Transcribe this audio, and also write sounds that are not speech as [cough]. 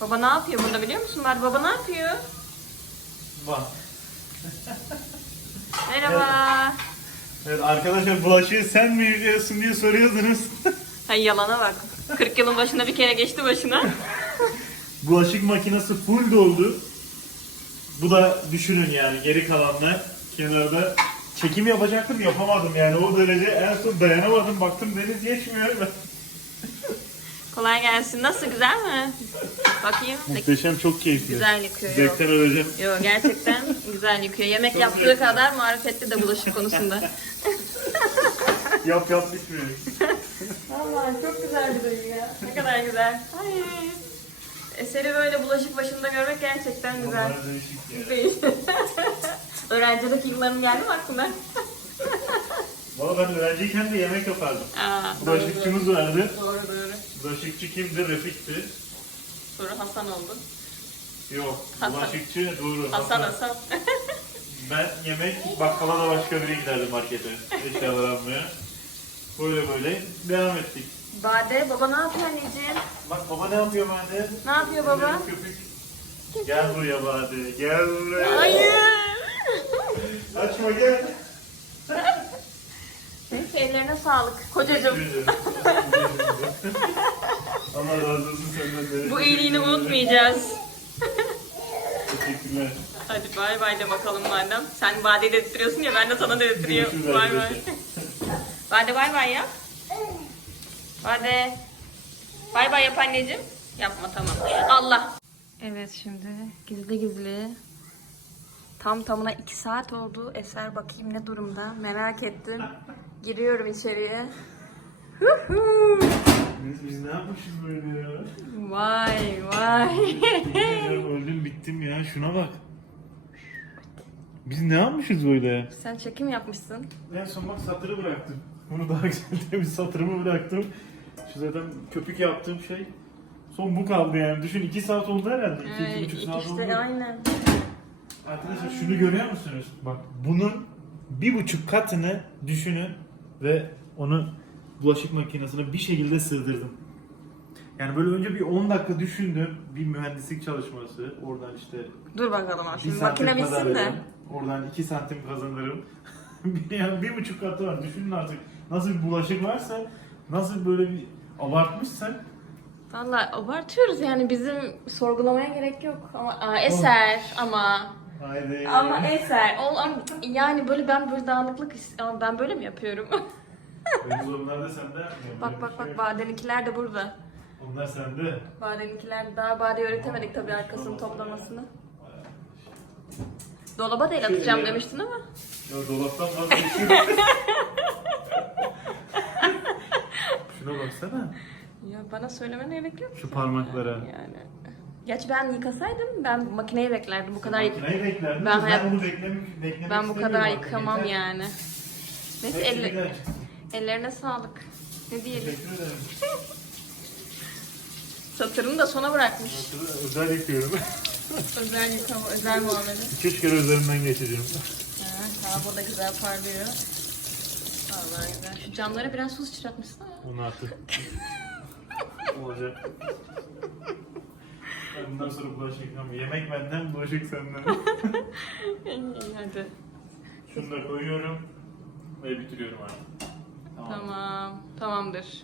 Baba ne yapıyor burada biliyor musun? Mert baba ne yapıyor? Bak. Merhaba. Evet arkadaşlar bulaşığı sen mi yıkıyorsun diye soruyordunuz. [laughs] Hay yalana bak. 40 yılın başında bir kere geçti başına. [laughs] Bulaşık makinesi full doldu. Bu da düşünün yani geri kalanlar kenarda çekim yapacaktım yapamadım yani o derece en son dayanamadım baktım deniz geçmiyor. [laughs] Kolay gelsin. Nasıl güzel mi? Bakayım. Muhteşem çok keyifli. Güzel yıkıyor. Yok. Zevkten öleceğim. Yo gerçekten güzel yıkıyor. Yemek yaptığı kadar marifetli de bulaşık konusunda. [laughs] Yap yap bitmiyor. Vallahi çok güzel bir duygu ya. Ne kadar güzel. Ay. Eseri böyle bulaşık başında görmek gerçekten güzel. Bunlar değişik ya. Değil. [laughs] Öğrencilik yıllarım geldi mi aklına? Valla ben öğrenciyken de yemek yapardım. Aa, Bulaşıkçımız vardı. Doğru doğru. Bulaşıkçı kimdi? Refik'ti. Sonra Hasan oldu. Yok. Hasan. Bulaşıkçı doğru. Hasan Hasan. [laughs] Ben yemek bakkala da başka biri giderdi markete. Eşyalar almaya. Böyle böyle devam ettik. Bade baba ne yapıyor anneciğim? Bak baba ne yapıyor Bade? Ne yapıyor baba? Köpük. Gel buraya Bade. Gel buraya. Hayır. Açma gel. Ellerine sağlık kocacığım. [laughs] Allah razı olsun senden de. Bu iyiliğini unutmayacağız. Teşekkürler. Hadi bay bay de bakalım madem. Sen Bade'yi dedirtiyorsun ya ben de sana dedirtiyorum. Bay bay. Bade bay bay yap. Bade. Bay bay yap anneciğim. Yapma tamam. Allah. Evet şimdi gizli gizli. Tam tamına iki saat oldu. Eser bakayım ne durumda. Merak ettim. Giriyorum içeriye. Biz, biz ne yapmışız böyle ya? Vay vay. öldüm bittim ya. Şuna bak. Biz ne yapmışız böyle? Sen çekim yapmışsın. En son bak satırı bıraktım. Bunu daha [laughs] güzel bir satırımı bıraktım. Şu zaten köpük yaptığım şey. Son bu kaldı yani. Düşün 2 saat oldu herhalde. 2 Ee, iki, buçuk saat oldu. işte aynen. Arkadaşlar şunu görüyor musunuz? Bak bunun bir buçuk katını düşünün ve onu bulaşık makinesine bir şekilde sığdırdım. Yani böyle önce bir 10 dakika düşündüm. Bir mühendislik çalışması. Oradan işte Dur bakalım abi. bir Şimdi santim makine bitsin de. kazanırım. Oradan 2 santim kazanırım. [laughs] Bir- yani bir buçuk katı var. Düşünün artık nasıl bir bulaşık varsa, nasıl böyle bir abartmışsak. Valla abartıyoruz yani bizim sorgulamaya gerek yok. Ama aa, eser ama Haydi. ama eser. Ol, ama yani böyle ben böyle dağınıklık is- ama ben böyle mi yapıyorum? Benim [laughs] onlar da sende. yapmıyor. bak bak bak şey. Badeninkiler de burada. Onlar sende. Badeninkiler daha Bade öğretemedik tabii arkasını toplamasını. Dolaba da el atacağım Şöyle. demiştin ama. Ya dolaptan vazgeçiyorum. [laughs] Şuna baksana. Ya bana söylemene gerek yok. Şu parmaklara. Yani. Gerçi ben yıkasaydım ben makineyi beklerdim bu kadar yık Makineyi beklerdim. Ben Ben, hayat- onu beklemek, beklemek ben bu kadar yıkamam Yeter. yani. Neyse Hepsi elle, gider. ellerine sağlık. Ne diyelim? Teşekkür ederim. [laughs] Satırını da sona bırakmış. Özel yıkıyorum. [laughs] Özel yıkama, özel muamele. 2-3 kere üzerinden geçeceğim. [laughs] Ha, tamam da güzel parlıyor. Vallahi güzel. Şu camlara biraz su sıçratmışsın ama. Onu artık. Olacak. Bundan sonra bulaşık yıkamam. Yemek benden, bulaşık senden. [laughs] Hadi. Şunu da koyuyorum ve bitiriyorum artık. Tamam. Tamamdır.